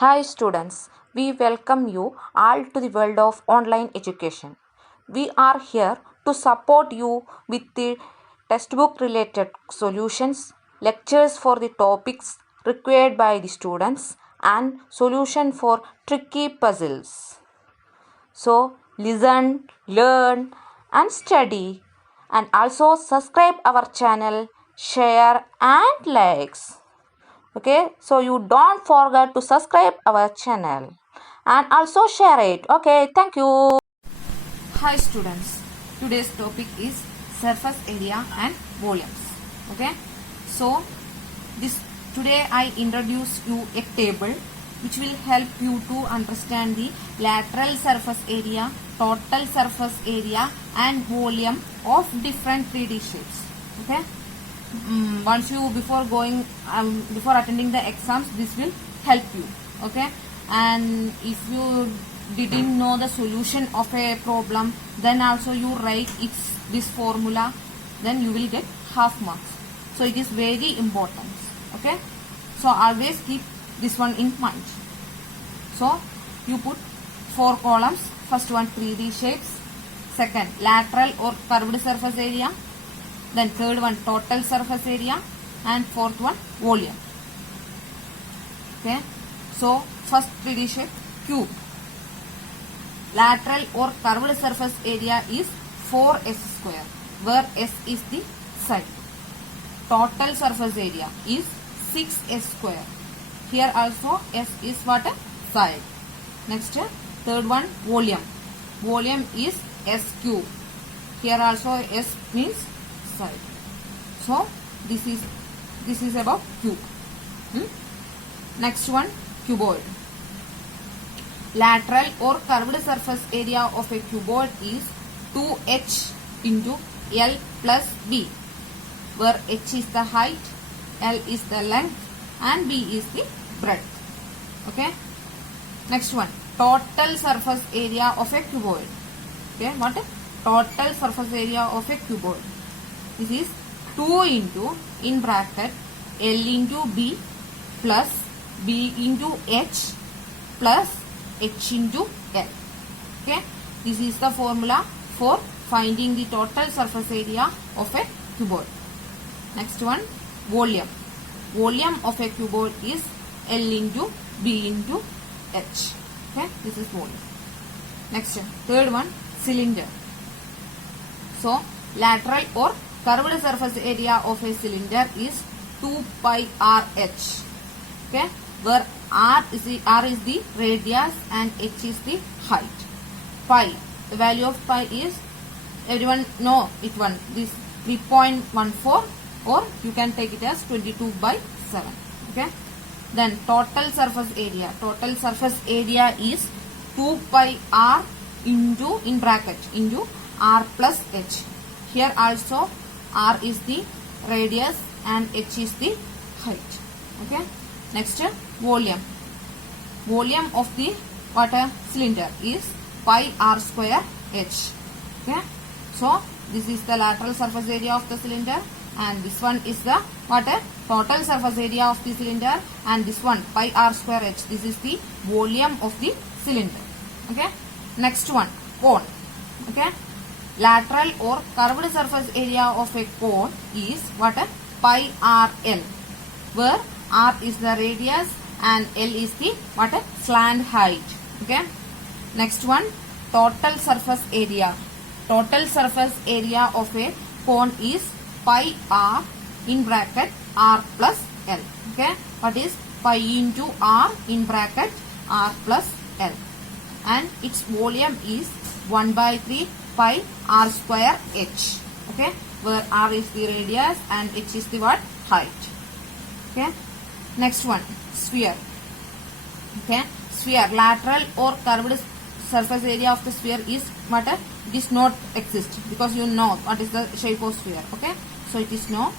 Hi students, we welcome you all to the world of online education. We are here to support you with the textbook related solutions, lectures for the topics required by the students and solution for tricky puzzles. So listen, learn and study and also subscribe our channel, share and likes. Okay, so you don't forget to subscribe our channel and also share it. Okay, thank you. Hi students, today's topic is surface area and volumes. Okay, so today I introduce you a table which will help you to understand the lateral surface area, total surface area and volume of different 3D shapes. Okay, once you before attending the exams, this will help you. Okay, and if you didn't know the solution of a problem, then also you write this formula, then you will get half marks. So it is very important. Okay, so always keep this one in mind. So you put 4 columns. First one 3D shapes, second lateral or curved surface area, then third one total surface area, and fourth one volume. Okay, so first 3D shape, cube. Lateral or curved surface area is 4s square, where s is the side. Total surface area is 6s square. Here also s is what? Side. Next, third one volume. Volume is s cube. Here also s means side. So this is about cube. Next one, cuboid. Lateral or curved surface area of a cuboid is 2h into L plus B, where h is the height, L is the length and B is the breadth. Okay. Next one, total surface area of a cuboid. Okay, what? Total surface area of a cuboid. This is 2 into, in bracket, L into B plus B into H plus H into L. Okay, this is the formula for finding the total surface area of a cuboid. Next one, volume. Volume of a cuboid is L into B into H. Okay, this is volume. Next, third one, cylinder. So lateral or curved surface area of a cylinder is 2 pi RH. Okay, where R is the radius and H is the height. Pi, the value of pi is, everyone know it one, this 3.14, or you can take it as 22 by 7. Okay, then total surface area. Total surface area is 2 pi R into, in bracket, into R plus H. Here also R is the radius and H is the height. Okay. Next, volume. Volume of the water cylinder is pi R square H. Okay. So this is the lateral surface area of the cylinder, and this one is the water total surface area of the cylinder, and this one pi R square H. This is the volume of the cylinder. Okay. Next one, cone. Okay. Lateral or curved surface area of a cone is what? Pi RL, where R is the radius and L is the what? Slant height. Okay. Next one, total surface area. Total surface area of a cone is pi R, in bracket R plus L. Okay. What is pi into R, in bracket R plus L, and its volume is 1 by 3 pi R square H. Okay, where R is the radius and H is the what? Height. Okay. Next one, sphere. Okay, sphere. Lateral or curved surface area of the sphere is what? It is not exist, because you know what is the shape of sphere. Okay, so it is no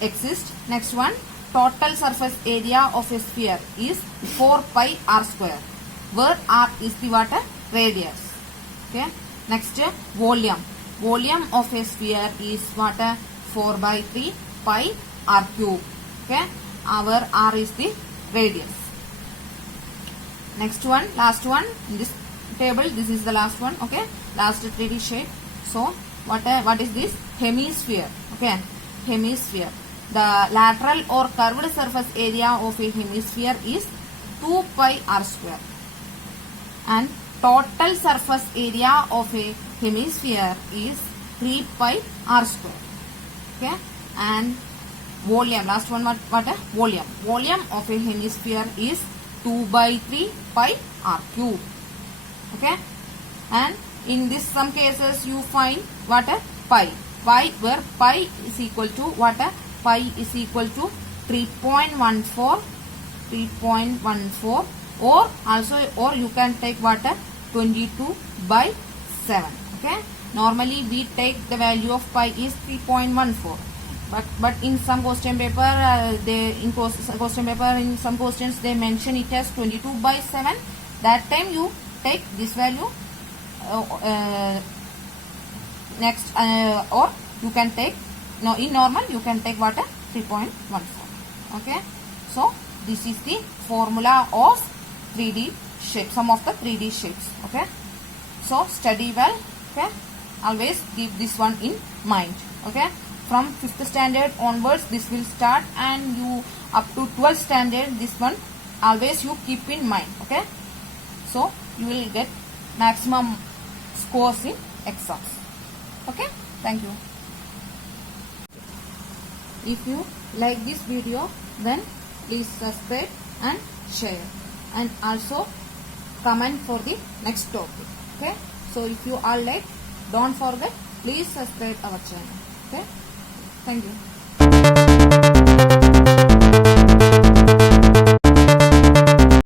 exist. Next one, total surface area of a sphere is 4 pi R square, where R is the what? Radius. Okay. Next, volume. Volume of a sphere is what? 4 by 3 pi R cube. Okay, where R is the radius. Next one, last one in this table. This is the last one. Okay, last 3D shape. So what is this? Hemisphere. Okay, hemisphere. The lateral or curved surface area of a hemisphere is 2 pi r square, and total surface area of a hemisphere is 3 pi r square. Okay, and volume, last one, what volume of a hemisphere is 2 by 3 pi r cube. Okay, and in this some cases you find what a pi, where pi is equal to what a pi is equal to 3.14, or also, or you can take what a 22 by 7. Okay, normally we take the value of pi is 3.14, but in some question paper in some questions they mention it as 22 by 7. That time you take this value next, or you can take, no, in normal you can take what a 3.14. Okay, so this is the formula of 3D shape, some of the 3D shapes. Okay, so study well. Okay, always keep this one in mind. Okay, from 5th standard onwards this will start, and you up to 12th standard, this one always you keep in mind. Okay, so you will get maximum scores in exams. Okay, thank you. If you like this video, then please subscribe and share, and also comment for the next topic. Okay, so if you are like, don't forget, please subscribe our channel. Okay, thank you.